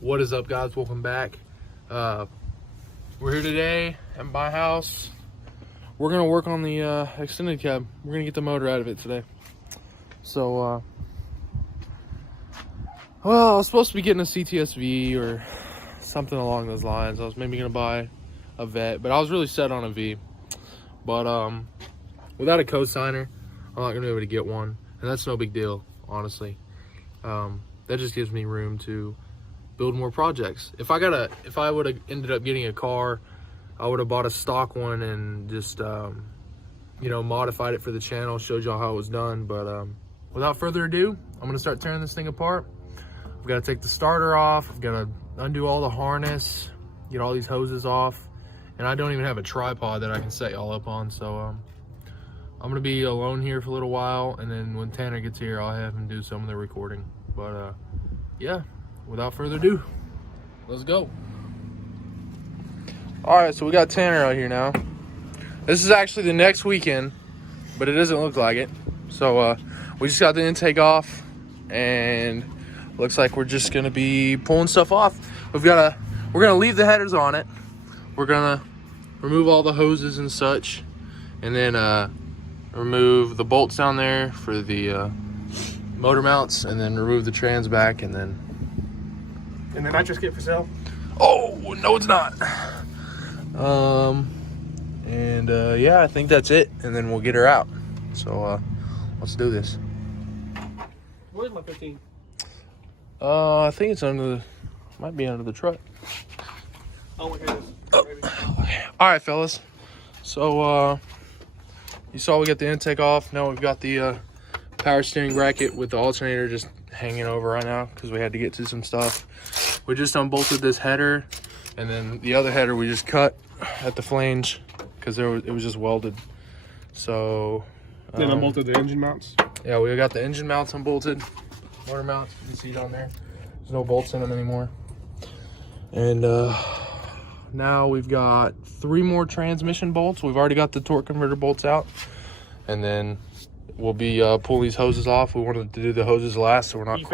What is up, guys? Welcome back. We're here today at my house. We're gonna work on the extended cab. We're gonna get the motor out of it today. So well, I was supposed to be getting a CTSV or something along those lines. I was maybe gonna buy a Vet, but I was really set on a V. But without a cosigner, I'm not gonna be able to get one, and that's no big deal, honestly. That just gives me room to build more projects. If I would have ended up getting a car, I would have bought a stock one and just you know, modified it for the channel, showed y'all how it was done. But without further ado, I'm gonna start tearing this thing apart. I've got to take the starter off. I've got to undo all the harness, get all these hoses off, and I don't even have a tripod that I can set y'all up on. So I'm gonna be alone here for a little while, and then when Tanner gets here, I'll have him do some of the recording. But yeah, without further ado, let's go. All right, so we got Tanner out here now. This is actually the next weekend, but it doesn't look like it. So we just got the intake off, and looks like we're just gonna be pulling stuff off. We're gonna leave the headers on it. We're gonna remove all the hoses and such, and then remove the bolts down there for the motor mounts, and then remove the trans back, and then the nitrous kit for sale? Oh, no, it's not. Yeah, I think that's it, and then we'll get her out. So let's do this. Where's my 15? I think it's might be under the truck. Oh, here it is. All right, fellas. So you saw we got the intake off. Now we've got the power steering bracket with the alternator just hanging over right now because we had to get to some stuff. We just unbolted this header, and then the other header we just cut at the flange because it was just welded. So then unbolted the engine mounts. Yeah, we got the engine mounts unbolted, motor mounts. You can see it on there. There's no bolts in them anymore. And now we've got 3 more transmission bolts. We've already got the torque converter bolts out, and then we'll be pulling these hoses off. We wanted to do the hoses last, so we're not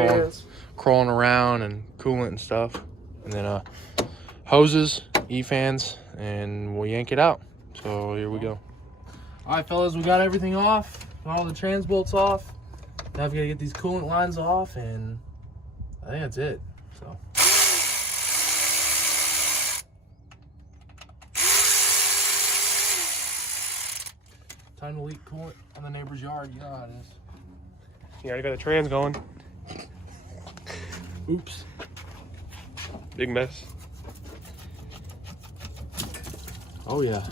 crawling around and coolant and stuff. And then hoses, E-fans, and we'll yank it out. So here we go. All right, fellas, we got everything off. Got all the trans bolts off. Now we gotta get these coolant lines off, and I think that's it. So. Time to leak coolant on the neighbor's yard. You know how it is. Yeah, I got the trans going. Oops. Big mess. Oh, yeah.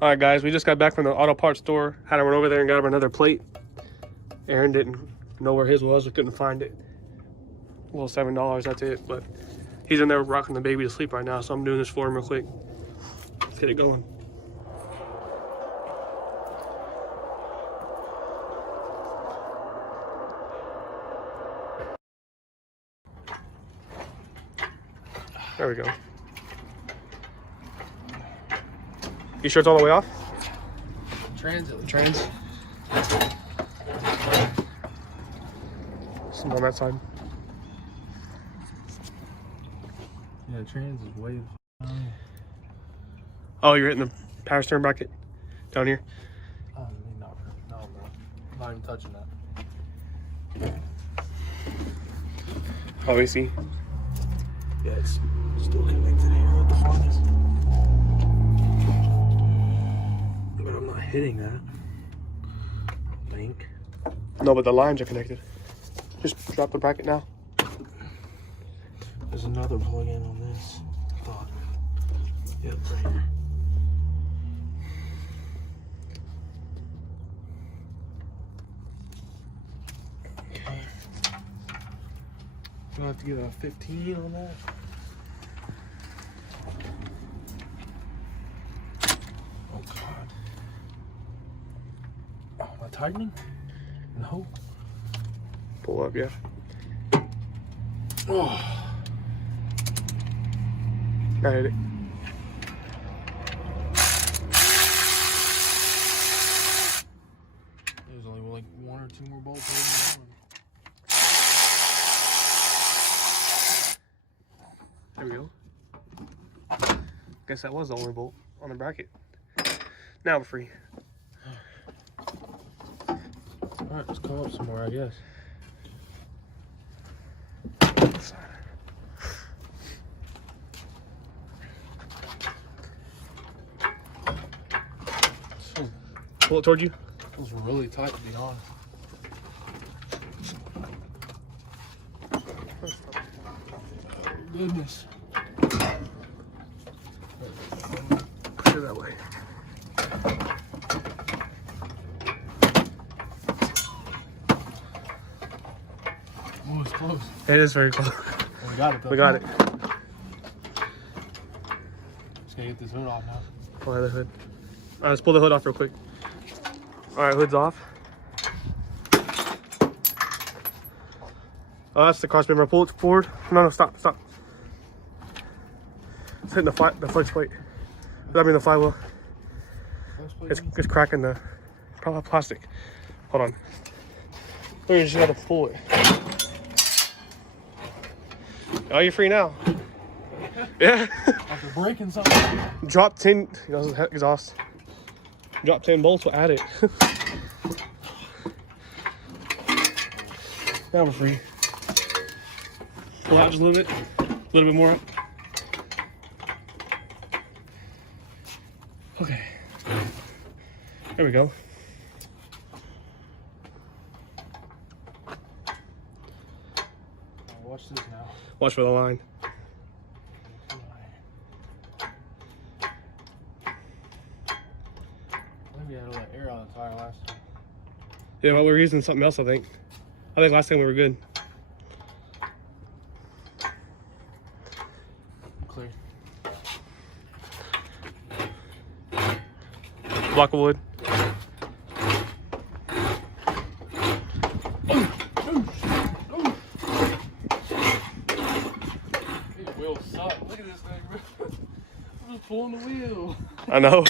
All right, guys, we just got back from the auto parts store. Had to run over there and got him another plate. Aaron didn't know where his was. We couldn't find it. Well, $7, that's it. But he's in there rocking the baby to sleep right now, so I'm doing this for him real quick. Let's get it going. There we go. You sure it's all the way off? Trans. Some on that side. Yeah, trans is way. Oh, you're hitting the power steering bracket down here? Oh, no, bro. I'm not even touching that. Oh, I see. Yeah, it's still connected here with the furnace. But I'm not hitting that. I think. No, but the lines are connected. Just drop the bracket now. There's another plug-in on this. I thought. Yep, right here. Okay. Do I have to get a 15 on that? Oh, God. Oh, am I tightening? No. Pull up, yeah. Oh. I hit it. like 1 or 2 more bolts. There we go. Guess that was the only bolt on the bracket. Now we're free. Alright, let's come up some more, I guess. Pull it toward you. Feels really tight, to be honest. Goodness. Push it that way. Oh, it's close. It is very close. We got it, though. We got it. Just gotta get this hood off now. Pull out the hood. All right, let's pull the hood off real quick. All right, hood's off. Oh, that's the cross member. Pull it forward. No, stop. It's hitting the flex plate. I mean the flywheel. It's cracking the plastic. Hold on. You just gotta pull it. Oh, you're free now. Yeah. After breaking something. Drop 10, exhaust. Drop 10 bolts, we'll add it. Now we're free. Pull out just a little bit more up. Okay. There we go. Watch this now. Watch for the line. Maybe I had to let air out of the tire last time. Yeah, well, we were using something else, I think. I think last time we were good. Clear. Block of wood. These wheels suck. Look at this thing, bro. I'm just pulling the wheel. I know.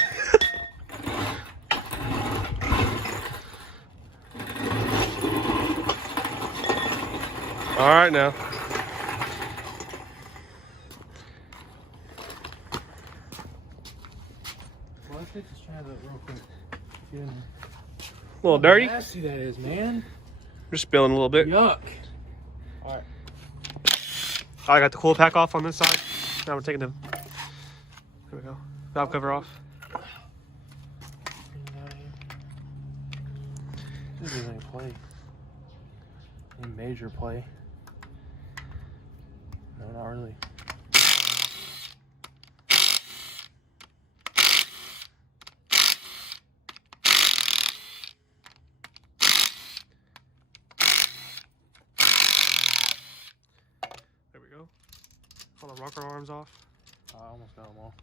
All right now. Well, let's take this trans up real quick. Get in there. A little dirty. How nasty that is, man. Just spilling a little bit. Yuck. All right. I got the cool pack off on this side. Now we're taking the. There we go. Valve cover off. This isn't any play. Any major play. No, not really. There we go. All the rocker arms off. I almost got them all.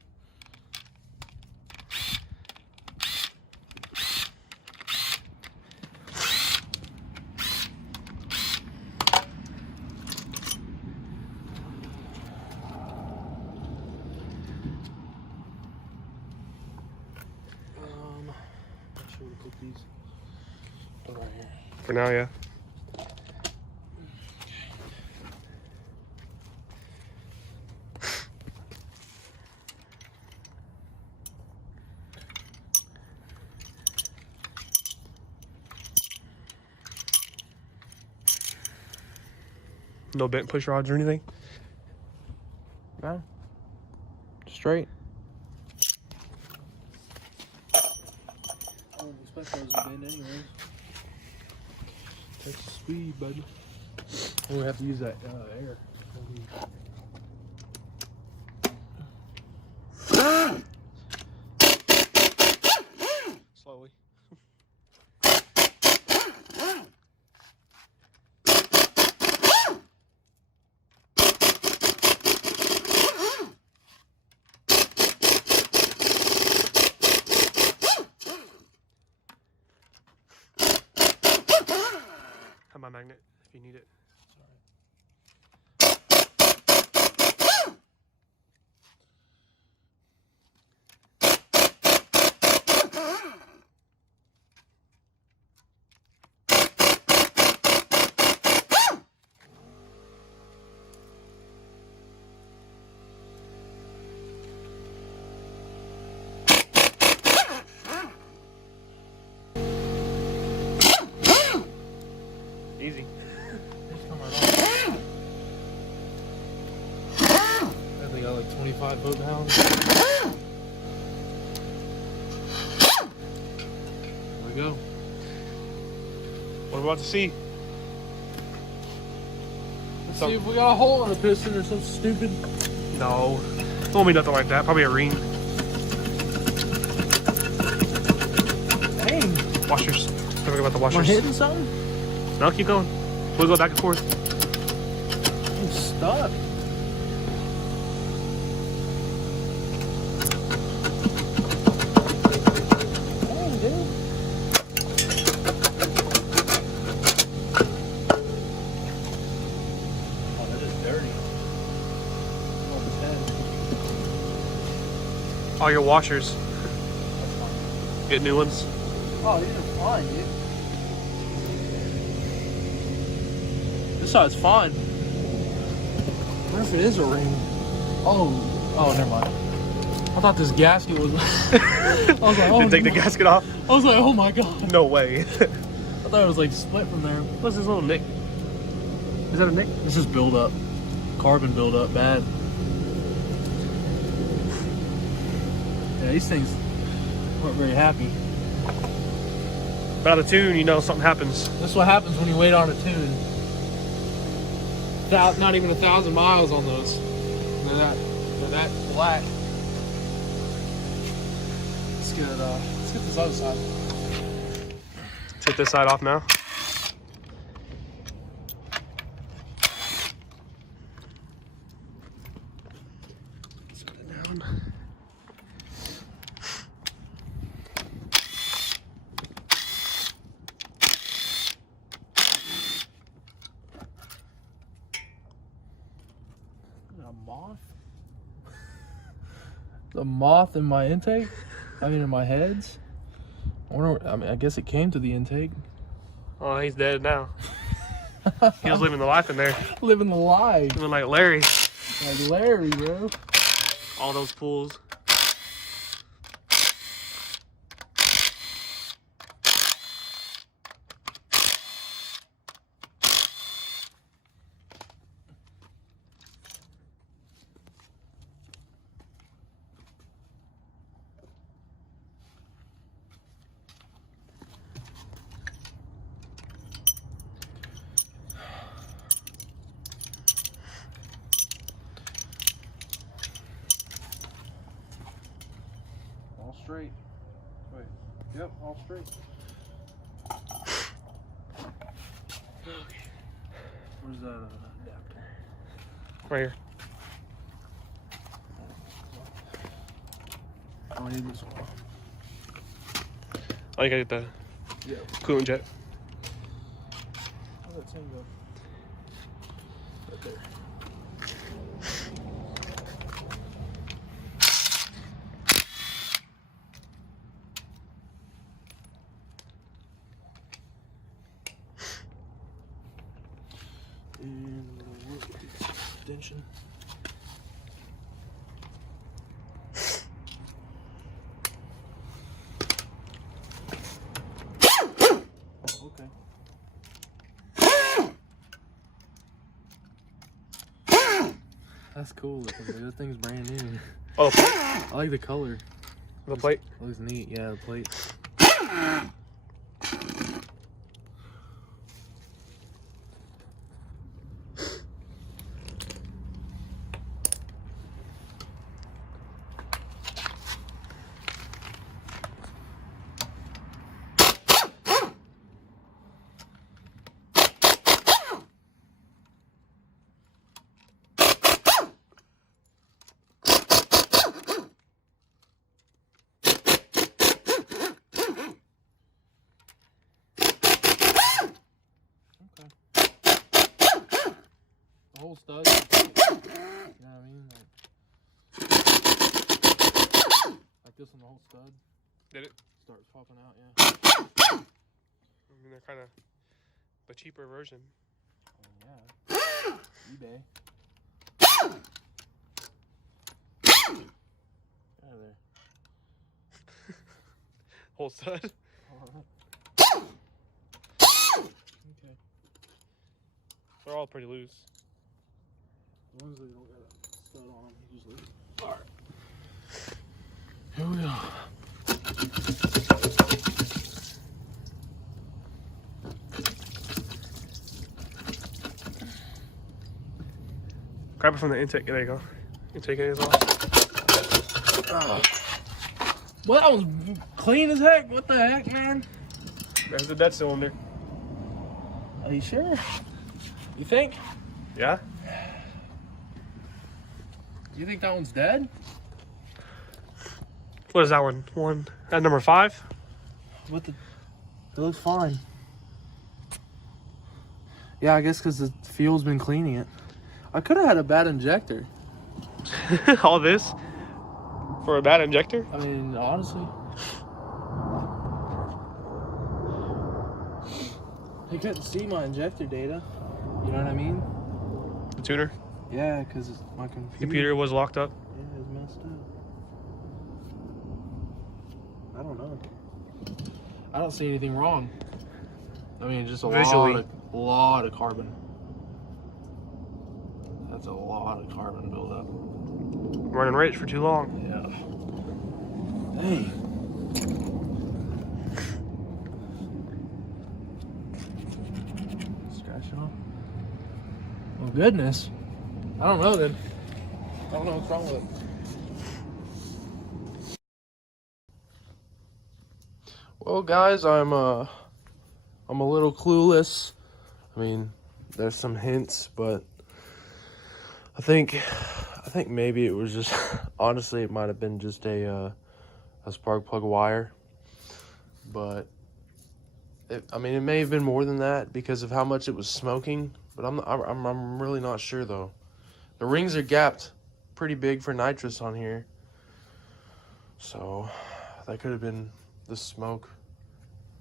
Make sure to put these right here. For now, yeah. No bent push rods or anything. No. Straight. I don't expect those to bend anyways. Takes the speed, buddy. And we have to use that air. Slowly. Have my magnet if you need it. certified boat hound. There we go. What are we about to see? Let's see if we got a hole in the piston or something stupid. No. It won't be nothing like that. Probably a ring. Dang. Washers. Don't forget about the Am I washers. hitting something? No, keep going. We'll go back and forth. I'm stuck. Dang, dude. Oh, that is dirty. Oh, it's All your washers. That's fine. Get new ones. Oh, these are fine, dude. This side's fine. I wonder if it is a ring. Oh, never mind. I thought this gasket was. I was like, oh, You take the no. gasket off? I was like, oh my god. No way. I thought it was like split from there. What's this little nick? Is that a nick? This is buildup. Carbon buildup, bad. Yeah, these things weren't very happy. But out of tune, you know something happens. That's what happens when you wait on a tune. Not even 1,000 miles on those. They're that black. Let's get this other side. Take this side off now. Set it down. A moth? The moth in my intake? I mean, in my heads? I guess it came to the intake. Oh, he's dead now. He was living the life in there. Living the life. Living like Larry. Like Larry, bro. All those pools. All straight. Wait. Yep, all straight. Where's that adapter? Right here. I need this one. Oh, you gotta get the Yeah. coolant jet. How'd that thing go? Right there. And we'll work with the extension. Okay. That's cool looking, dude. That thing's brand new. Oh, I like the color. the plate. It looks neat. Yeah, the plate. The whole stud. You know what I mean? Like this on the whole stud. Did it? Starts popping out, yeah. I mean, they're kind of the cheaper version. Oh, yeah. eBay. Out of there. Whole stud. Okay. They're all pretty loose. As long as they don't got a stud on them, usually. Alright. Here we go. Grab it from the intake. There you go. Intake is off. Well, that was clean as heck. What the heck, man? There's the dead cylinder. Are you sure? You think? Yeah? You think that one's dead? What is that one? At number 5? What the? It looks fine. Yeah, I guess because the fuel's been cleaning it. I could have had a bad injector. All this for a bad injector? I mean, honestly. They couldn't see my injector data. You know what I mean? The tuner? Yeah, because my Computer was locked up. Yeah, it's messed up. I don't know. I don't see anything wrong. I mean, just a lot of carbon. That's a lot of carbon buildup. Running rates for too long. Yeah. Hey. Scratch it off. Well, goodness. I don't know then. I don't know what's wrong with it. Well, guys, I'm a little clueless. I mean, there's some hints, but I think maybe it was just honestly it might have been just a spark plug wire, but I mean it may have been more than that because of how much it was smoking. But I'm really not sure though. The rings are gapped pretty big for nitrous on here, so that could have been the smoke.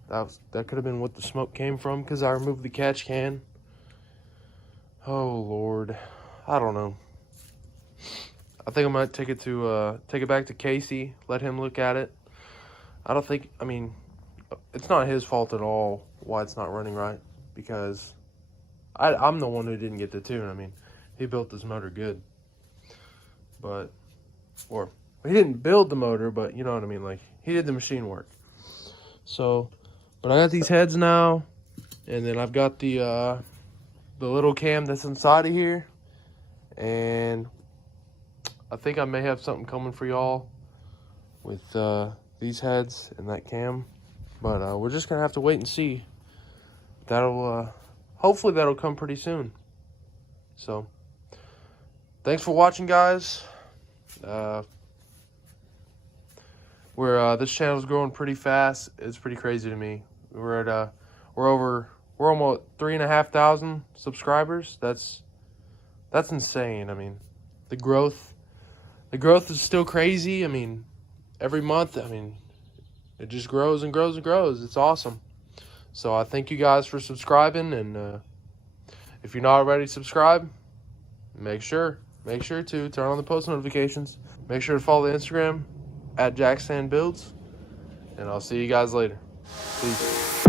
That could have been what the smoke came from because I removed the catch can. Oh Lord, I don't know. I think I might take it back to Casey, let him look at it. I mean, it's not his fault at all why it's not running right because I'm the one who didn't get the tune. I mean, he built this motor good, or he didn't build the motor, but you know what I mean. Like he did the machine work. So, but I got these heads now, and then I've got the little cam that's inside of here, and I think I may have something coming for y'all with these heads and that cam, but we're just gonna have to wait and see. Hopefully that'll come pretty soon. So, thanks for watching, guys. This channel's growing pretty fast. It's pretty crazy to me. We're almost 3,500 subscribers. That's insane. I mean, the growth is still crazy. I mean, every month, I mean, it just grows and grows and grows. It's awesome. So I thank you guys for subscribing, and if you're not already subscribed, make sure to turn on the post notifications. Make sure to follow the Instagram @JackSandBuilds, and I'll see you guys later. Peace.